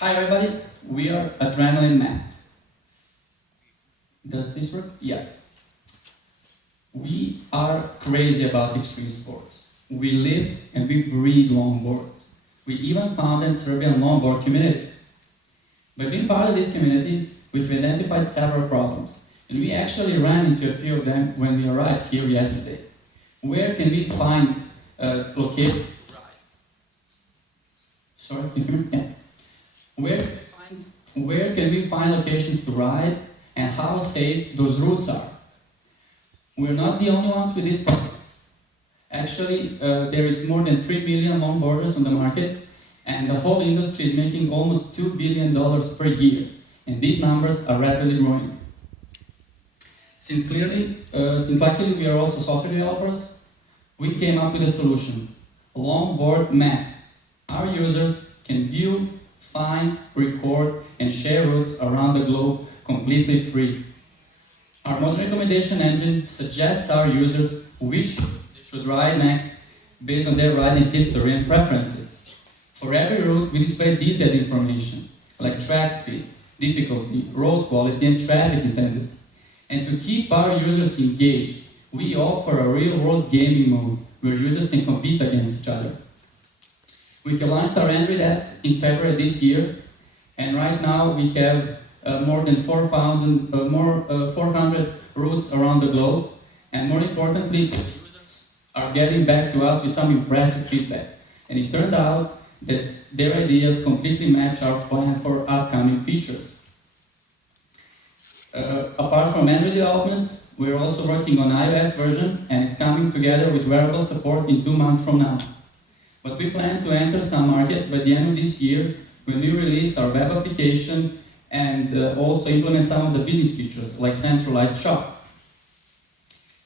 Hi everybody, we are Adrenalyn Mapp. Does this work? Yeah. We are crazy about extreme sports. We live and we breathe longboards. We even founded a Serbian longboard community. By being part of this community, we've identified several problems, and we actually ran into a few of them when we arrived here yesterday. Where can we find locations? Sorry, can you hear me? Yeah. Where can we find locations to ride, and how safe those routes are? We're not the only ones with these problems. Actually, there is more than 3 million longboarders on the market, and the whole industry is making almost $2 billion per year, and these numbers are rapidly growing. Since luckily we are also software developers, we came up with a solution, a longboard map. Our users can view, find, record, and share routes around the globe completely free. Our modern recommendation engine suggests our users which route they should ride next based on their riding history and preferences. For every route, we display detailed information like track speed, difficulty, road quality, and traffic intensity. And to keep our users engaged, we offer a real-world gaming mode where users can compete against each other. We have launched our Android app in February this year, and right now we have more than 400 routes around the globe, and more importantly, the users are getting back to us with some impressive feedback. And it turned out that their ideas completely match our plan for upcoming features. Apart from Android development, we're also working on iOS version, and it's coming together with wearable support in 2 months from now. But we plan to enter some markets by the end of this year when we release our web application and also implement some of the business features like centralized shop.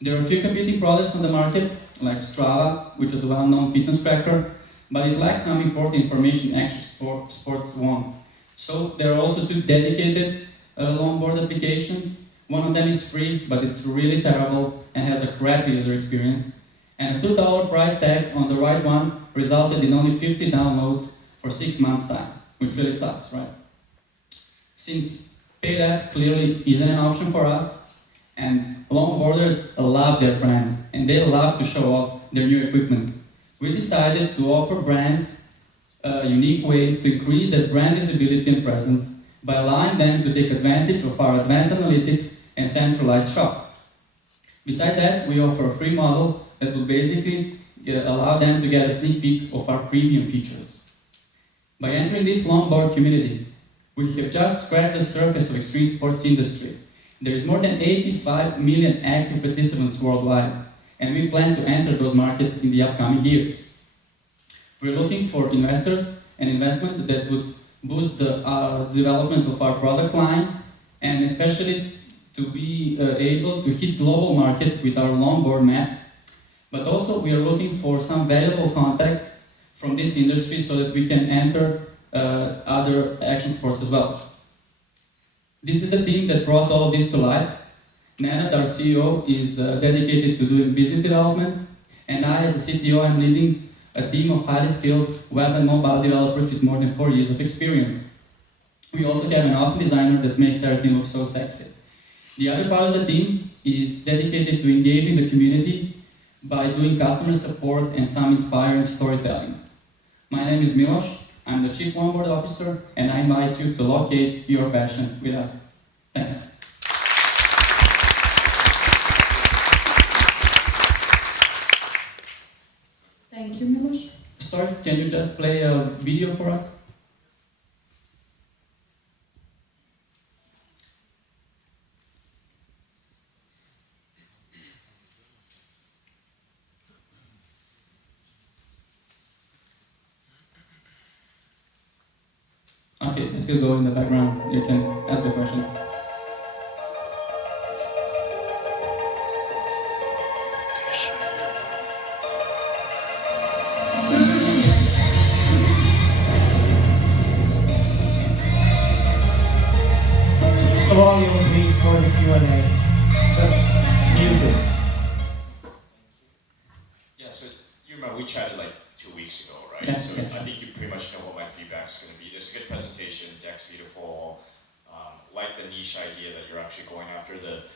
There are a few competing products on the market like Strava, which is a well-known fitness tracker, but it lacks some important information actually sports want. So there are also 2 dedicated longboard applications. One of them is free, but it's really terrible and has a crappy user experience. And a $2 price tag on the right one resulted in only 50 downloads for 6 months' time, which really sucks, right? Since paid app clearly isn't an option for us, and longboarders love their brands, and they love to show off their new equipment, we decided to offer brands a unique way to increase their brand visibility and presence by allowing them to take advantage of our advanced analytics and centralized shop. Besides that, we offer a free model that will basically allow them to get a sneak peek of our premium features. By entering this longboard community, we have just scratched the surface of extreme sports industry. There is more than 85 million active participants worldwide, and we plan to enter those markets in the upcoming years. We're looking for investors and investment that would boost the development of our product line, and especially to be able to hit global market with our longboard map. But also we are looking for some valuable contacts from this industry so that we can enter other action sports as well. This is the team that brought all of this to life. Nenad, our CEO, is dedicated to doing business development, and I, as a CTO, am leading a team of highly skilled web and mobile developers with more than 4 years of experience. We also have an awesome designer that makes everything look so sexy. The other part of the team is dedicated to engaging the community by doing customer support and some inspiring storytelling. My name is Miloš, I'm the Chief Longboard Officer, and I invite you to locate your passion with us. Thanks. Thank you, Miloš. Sorry, can you just play a video for us? Okay, that will go in the background. You can ask the question. The volume, please, for the Q&A. Just music. Yeah, so you remember we chatted like 2 weeks ago, right? Yeah, So yeah. I think you pretty much know what my feedback's going to be. There's a good presentation. text, beautiful. Like the niche idea that you're actually going after. The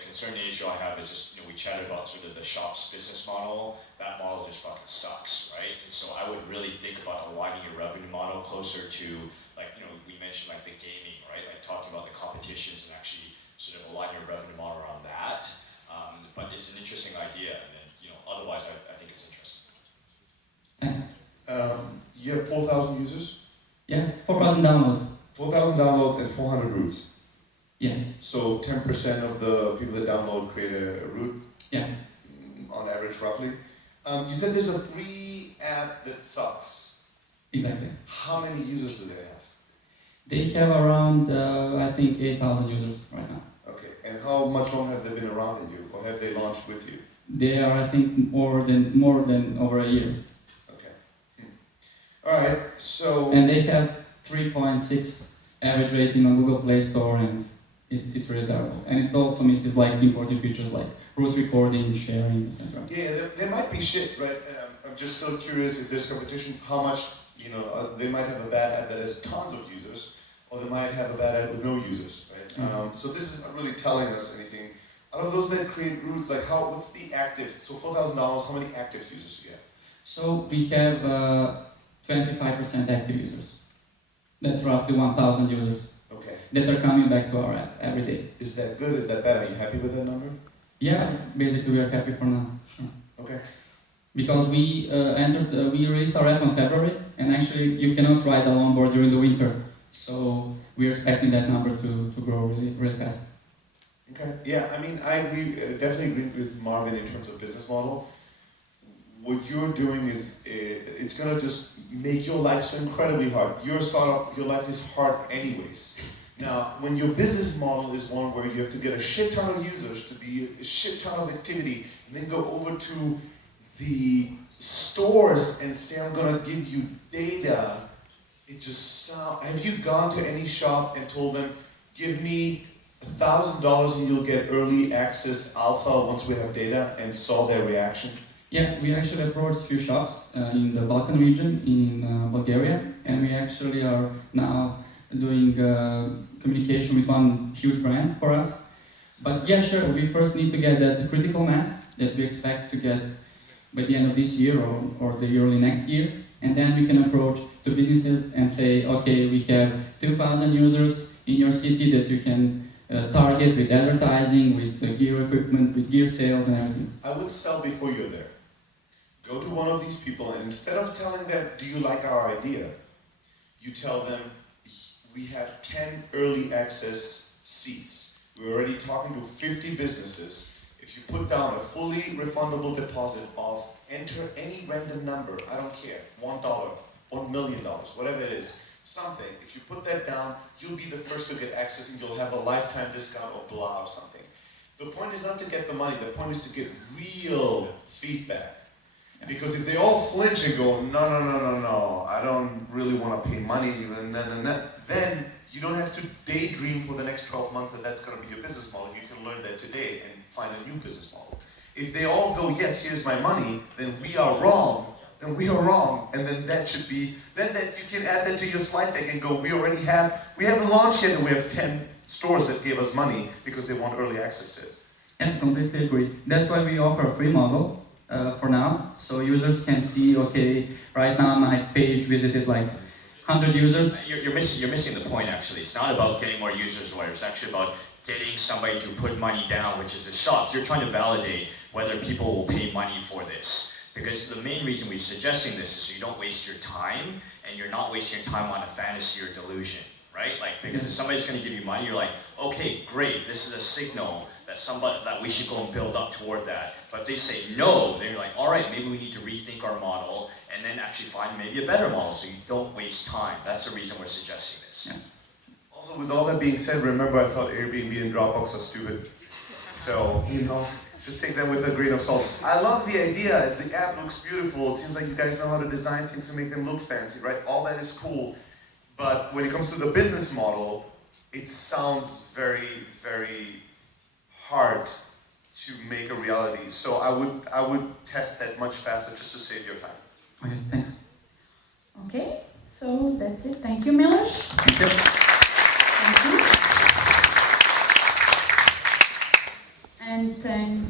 concern, the issue I have is just, we chatted about sort of the shop's business model. That model just fucking sucks, right? And so I would really think about aligning your revenue model closer to, like, we mentioned like the gaming, right? Like talking about the competitions and actually sort of align your revenue model around that. But it's an interesting idea, and then, otherwise I think it's interesting. You have 4,000 users? Yeah, 4,000 downloads. 4,000 downloads and 400 routes. Yeah. So 10% of the people that download create a route? Yeah. On average, roughly. You said there's a free app that sucks. Exactly. How many users do they have? They have around, I think, 8,000 users right now. Okay, and how much longer have they been around with you, or have they launched with you? They are, I think, more than over a year. Okay. All right, so... And they have 3.6 average rating on Google Play Store, and it's really terrible. And it also misses like important features like route recording, sharing, etc. Yeah, there might be shit, right? I'm just so curious if there's competition, how much, they might have a bad app that has tons of users, or they might have a bad app with no users, right? So this is not really telling us anything. Out of those that create routes, like what's the active, so $4,000, how many active users do you have? So we have 25% active users. That's roughly 1,000 users. Okay. That are coming back to our app every day. Is that good? Is that bad? Are you happy with that number? Yeah, basically we are happy for now. Sure. Okay. Because we we released our app in February, and actually you cannot ride a longboard during the winter. So we're expecting that number to grow really fast. Okay. Yeah, I mean, I agree, definitely agree with Marvin in terms of business model. What you're doing is, it's gonna just make your life so incredibly hard. Your life is hard anyways. Now, when your business model is one where you have to get a shit ton of users to be a shit ton of activity, and then go over to the stores and say, I'm gonna give you data, it just sounds, have you gone to any shop and told them, give me $1,000 and you'll get early access alpha once we have data, and saw their reaction? Yeah, we actually approached a few shops in the Balkan region in Bulgaria, and we actually are now doing communication with one huge brand for us. But yeah, sure, we first need to get that critical mass that we expect to get by the end of this year or the early next year, and then we can approach the businesses and say, okay, we have 2,000 users in your city that you can target with advertising, with gear equipment, with gear sales and everything. I would sell before you're there. Go to one of these people, and instead of telling them, do you like our idea? You tell them, we have 10 early access seats. We're already talking to 50 businesses. If you put down a fully refundable deposit of, enter any random number, I don't care, $1, $1 million, whatever it is, something. If you put that down, you'll be the first to get access, and you'll have a lifetime discount or blah or something. The point is not to get the money, the point is to get real feedback. Because if they all flinch and go, no, I don't really want to pay money, and then you don't have to daydream for the next 12 months that that's going to be your business model. You can learn that today and find a new business model. If they all go, yes, here's my money, then we are wrong, and then that should be, then that you can add that to your slide deck and go, we haven't launched yet, and we have 10 stores that gave us money because they want early access to it. Yeah, completely agree. That's why we offer a free model for now, so users can see, okay, right now my page visited like 100 users. You're missing the point, actually. It's not about getting more users, or it's actually about getting somebody to put money down, which is the shops. You're trying to validate whether people will pay money for this. Because the main reason we're suggesting this is so you don't waste your time, and you're not wasting your time on a fantasy or delusion, right? Like, because if somebody's going to give you money, you're like, okay, great, this is a signal that we should go and build up toward that. But if they say no, then you're like, all right, maybe we need to rethink our model, and then actually find maybe a better model so you don't waste time. That's the reason we're suggesting this. Yeah. Also, with all that being said, remember I thought Airbnb and Dropbox are stupid. So, just take that with a grain of salt. I love the idea. The app looks beautiful. It seems like you guys know how to design things to make them look fancy, right? All that is cool. But when it comes to the business model, it sounds very, very hard to make a reality. So I would test that much faster just to save your time. Okay, thanks. Okay, so So that's it. Thank you, Miloš. Thank you. Thank you. And thanks